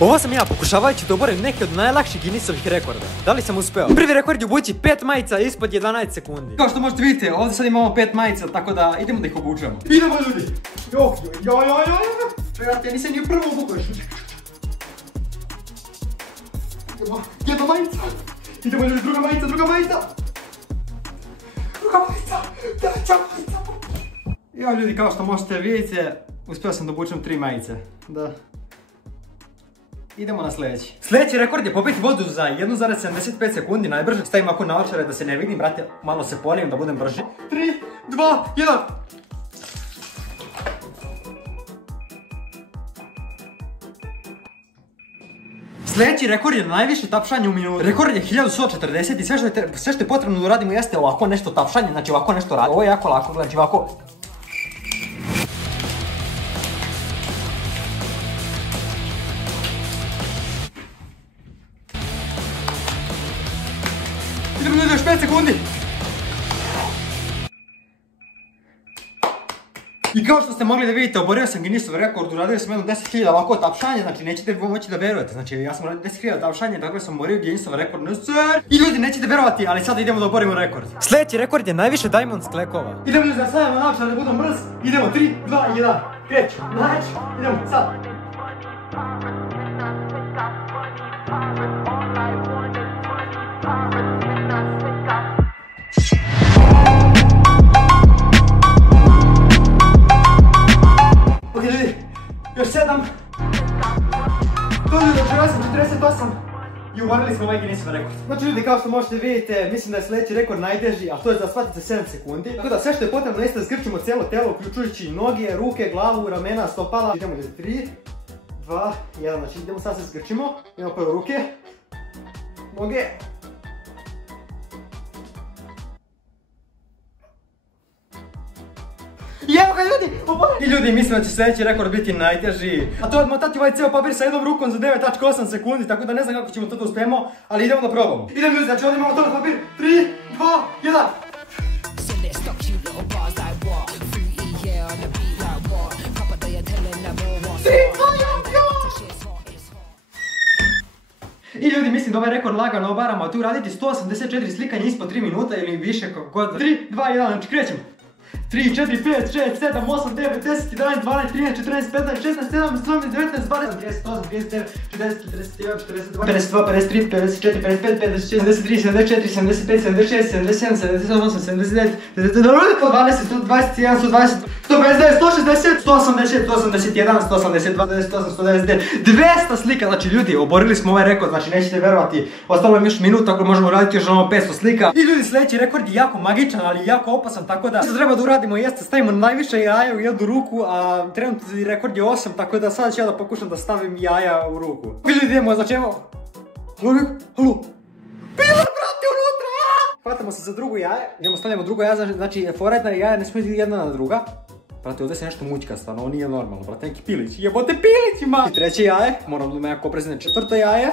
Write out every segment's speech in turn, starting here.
Ovo sam ja pokušavajući da oborim neke od najlakših Guinnessovih rekorda. Da li sam uspeo? Prvi rekord je obući 5 majica ispod 11 sekundi. Kao što možete vidjeti, ovdje sad imamo 5 majica, tako da idemo da ih obučemo. Idemo ljudi! Čekajte, ja nisam ni prvo obukao. Jedna majica! Idemo ljudi, druga majica! Druga majica! Treća majica! Ja ljudi, kao što možete vidjeti, uspio sam da obučem 3 majice. Da. Idemo na sljedeći. Sljedeći rekord je popiti vodu za 1,75 sekundi najbrže. Stavim ovako naočare da se ne vidim, brate, malo se polijem da budem brži. 3, 2, 1. Sljedeći rekord je najviše tapšanje u minutu. Rekord je 1140 i sve što je potrebno da uradimo jeste ovako nešto tapšanje, znači ovako nešto radi. Ovo je jako lako, znači ovako. Idemo ljudi još 5 sekundi. I kao što ste mogli da vidite, oborio sam Guinnessov rekord, uradio sam jedno 10.000 ovako tapšanje, znači nećete moći da verujete, znači ja sam uradio 10.000 tapšanje, tako sam oborio Guinnessov rekord, no sir! I ljudi, nećete verovati, ali sada idemo da oborimo rekord. Sljedeći rekord je najviše Diamond sklekova. Idemo ljudi, da stavimo naočare da budem brz, idemo 3, 2, 1, kreću, znači, idemo sad. Ok ljudi, još 7. To ljudi, doživio sam 48 i uvarili smo ovaj Guinnessov rekord. Znači ljudi, kao što možete vidjeti, mislim da je sljedeći rekord najteži, a to je za shvatiti 7 sekundi. Tako da sve što je potrebno jeste da zgrčimo cijelo telo, uključujući noge, ruke, glavu, ramena, stopala. Idemo ljudi, 3, 2, 1, znači idemo sad se zgrčimo. Idemo prvo ruke, noge. I evo ga ljudi, I ljudi, mislim da će sljedeći rekord biti najteži. A to je odmotati ovaj cijel papir sa jednom rukom za 9,8 sekundi, tako da ne znam kako ćemo to da uspijemo, ali idemo da probamo. Idemo ljudi, znači ovdje imamo toliko papir, 3, 2, 1. I ljudi, mislim da ovaj rekord lagano obaramo, a tu uraditi 184 slikanja ispod 3 minuta ili više kako god. 3, 2, 1, znači krećemo. 3, 4, 5, 6, 7, 8, 9, 10, 11, 12, 13, 14, 15, 16, 17, 18, 19, 20, 38, 39, 40, 41, 42, 52, 53, 54, 55, 56, 73, 74, 75, 76, 77, 78, 79, 120, 121, 120, 159, 160, 180, 181, 182, 198, 199, 200 slika, znači ljudi, oborili smo ovaj rekord, znači nećete verovati, ostalo je još minuta, ako možemo uraditi još 500 slika. I ljudi, sljedeći rekord je jako magičan, ali jako opasan, tako da treba da uradimo jeste stavimo najviše jaja u jednu ruku, a trenutni rekord je 8, tako da sada ću ja da pokušam da stavim jaja u ruku. Vidite, idemo, znači evo. Halo. Pila, brate, unutra! Hvatamo se za drugo jaje, idemo stavljamo drugo jaje, znači foredna jaja ne smije jedna na druga. Brate, ovdje se nešto mućka, stvarno, ovo nije normalno, brate, neki pilić, jebote pilić ima! I treće jaje, moram da me jako oprezne, četvrto jaje.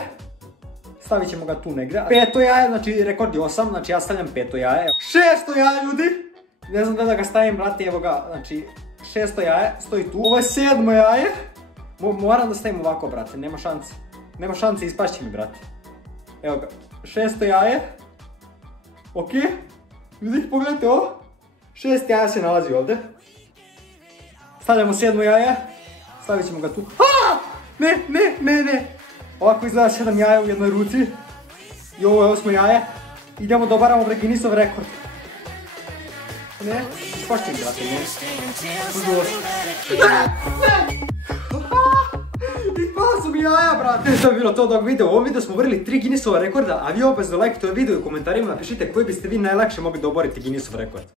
Stavit ćemo ga tu negdje. Peto jaje, znači rekord je 8, znači ja stavljam peto jaje. Šesto jaje, ljudi! Ne znam da ga stavim, brate, evo ga, znači 600 jaje, stoji tu. Ovo je 7. jaje. Moram da stavim ovako, brate, nema šanse. Nema šanse, ispašće mi, brate. Evo ga, 600 jaje. Ok. Vidite, pogledajte ovo. 6 jaja se nalazi ovdje. Stavljamo 7. jaje. Stavit ćemo ga tu. Ne. Ovako izgleda 7 jaja u jednoj ruci. I ovo je 8. jaje. Idemo da obaramo Guinnessov rekord. Ne, spašće mi, brate, ne. Ispala su mi jaja, brate. To je bilo to od ovog videa. U ovom videu smo oborili 3 Guinnessova rekorda, a vi opet da lajkite ovaj video i u komentarima napišite koji biste vi najlakše mogli da oboriti Guinnessov rekord.